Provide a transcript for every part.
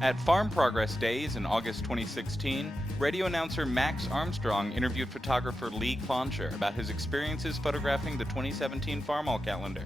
At Farm Progress Days in August 2016, radio announcer Max Armstrong interviewed photographer Lee Klancher about his experiences photographing the 2017 Farmall Calendar.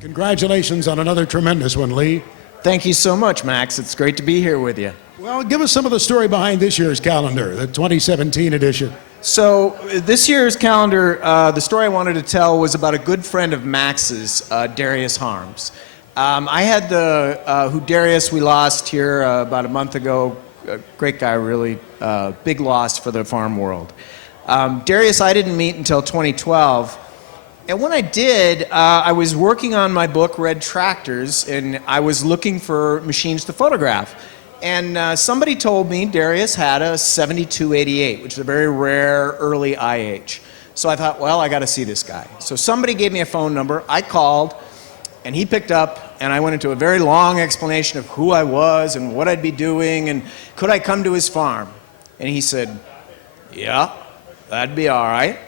Congratulations on another tremendous one, Lee. Thank you so much, Max. It's great to be here with you. Well, give us some of the story behind this year's calendar, the 2017 edition. So this year's calendar, the story I wanted to tell was about a good friend of Max's, Darius Harms. I had who Darius we lost here about a month ago. A great guy, really big loss for the farm world. Darius I didn't meet until 2012. And when I did, I was working on my book, Red Tractors, and I was looking for machines to photograph. And somebody told me Darius had a 7288, which is a very rare early IH. So I thought, well, I got to see this guy. So somebody gave me a phone number. I called, and he picked up, and I went into a very long explanation of who I was and what I'd be doing, and could I come to his farm? And he said, yeah, that'd be all right.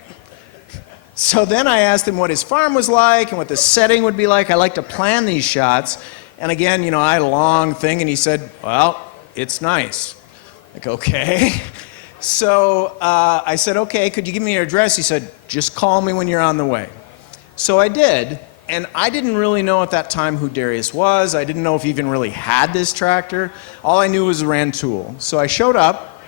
So then I asked him what his farm was like and what the setting would be like. I like to plan these shots. And again, you know, I had a long thing, and he said, well, it's nice. Like, okay. So I said, okay, could you give me your address? He said, just call me when you're on the way. So I did, and I didn't really know at that time who Darius was. I didn't know if he even really had this tractor. All I knew was a Rantoul. So I showed up,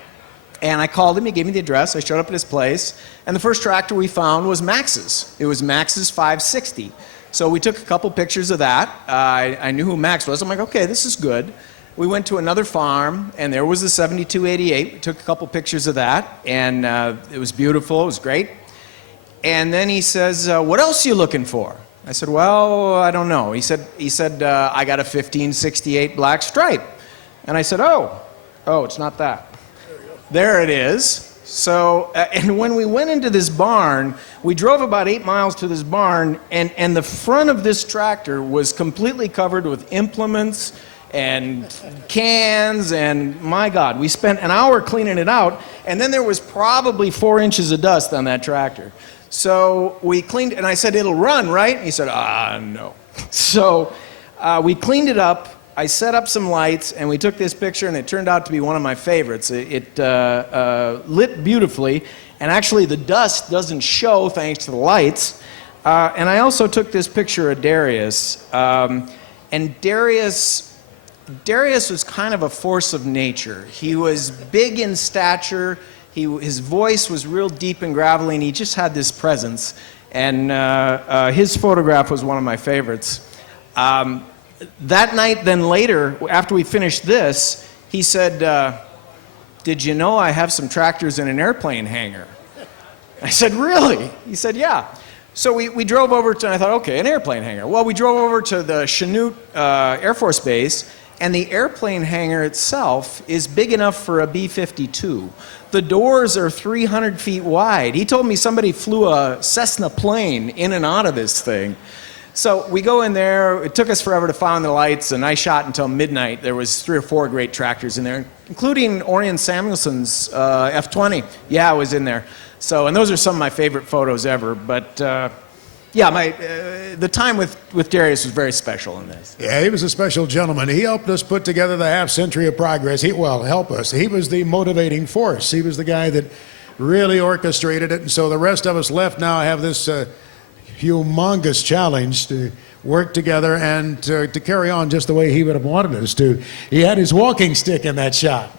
and I called him. He gave me the address. I showed up at his place, and the first tractor we found was Max's. It was Max's 560. So we took a couple pictures of that. I knew who Max was. I'm like, okay, this is good. We went to another farm, and there was the 7288. We took a couple pictures of that, and it was beautiful. It was great. And then he says, what else are you looking for? I said, well, I don't know. He said, I got a 1568 black stripe. And I said, oh, it's not that. There it is. So, and when we went into this barn, we drove about 8 miles to this barn, and the front of this tractor was completely covered with implements and cans, and my God, we spent an hour cleaning it out, and then there was probably 4 inches of dust on that tractor. So we cleaned, and I said, it'll run, right? And he said, no. So we cleaned it up. I set up some lights, and we took this picture, and it turned out to be one of my favorites. It lit beautifully, and actually the dust doesn't show thanks to the lights. And I also took this picture of Darius, and Darius was kind of a force of nature. He was big in stature. His voice was real deep and gravelly, and he just had this presence. And his photograph was one of my favorites. That night, then later, after we finished this, he said, did you know I have some tractors in an airplane hangar? I said, really? He said, yeah. So we drove over to, I thought, okay, an airplane hangar. Well, we drove over to the Chanute Air Force Base, and the airplane hangar itself is big enough for a B-52. The doors are 300 feet wide. He told me somebody flew a Cessna plane in and out of this thing. So we go in there. It took us forever to find the lights, and I shot until midnight. There was 3 or 4 great tractors in there, including Orion Samuelson's F-20. Yeah, I was in there. So, and those are some of my favorite photos ever. But yeah, the time with Darius was very special in this. Yeah, he was a special gentleman. He helped us put together the half century of progress. Help us. He was the motivating force. He was the guy that really orchestrated it. And so the rest of us left now have this humongous challenge to work together and to carry on just the way he would have wanted us to. He had his walking stick in that shot.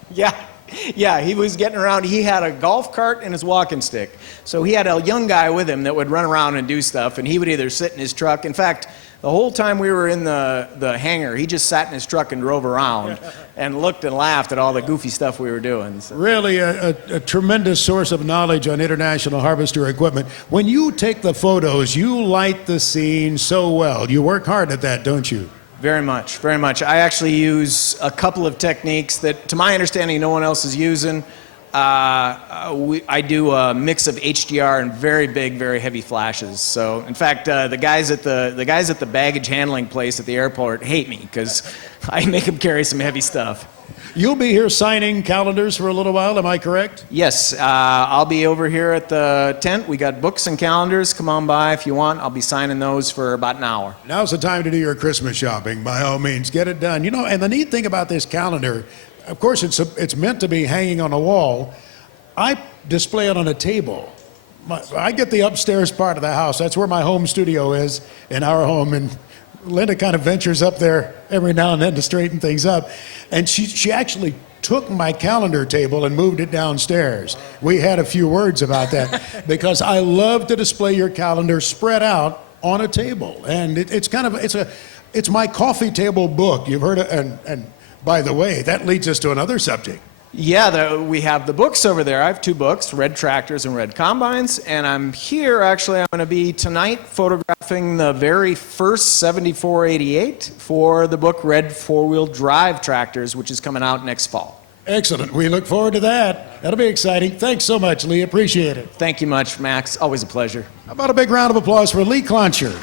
Yeah, he was getting around. He had a golf cart and his walking stick. So he had a young guy with him that would run around and do stuff, and he would either sit in his truck. In fact, the whole time we were in the hangar, he just sat in his truck and drove around and looked and laughed at all the goofy stuff we were doing. So. Really a tremendous source of knowledge on international harvester equipment. When you take the photos, you light the scene so well. You work hard at that, don't you? Very much, very much. I actually use a couple of techniques that, to my understanding, no one else is using. I do a mix of HDR and very big, very heavy flashes. So, in fact, the guys at the baggage handling place at the airport hate me because I make them carry some heavy stuff. You'll be here signing calendars for a little while, am I correct? Yes, I'll be over here at the tent. We got books and calendars. Come on by if you want. I'll be signing those for about an hour. Now's the time to do your Christmas shopping, by all means. Get it done. You know, and the neat thing about this calendar, of course, it's meant to be hanging on a wall. I display it on a table. I get the upstairs part of the house. That's where my home studio is in our home, and Linda kind of ventures up there every now and then to straighten things up. And she actually took my calendar table and moved it downstairs. We had a few words about that because I love to display your calendar spread out on a table. And it's my coffee table book. You've heard of, and by the way, that leads us to another subject. Yeah, we have the books over there. I have two books, Red Tractors and Red Combines, and I'm here, actually, I'm going to be tonight photographing the very first 7488 for the book Red Four-Wheel Drive Tractors, which is coming out next fall. Excellent. We look forward to that. That'll be exciting. Thanks so much, Lee. Appreciate it. Thank you much, Max. Always a pleasure. How about a big round of applause for Lee Klancher?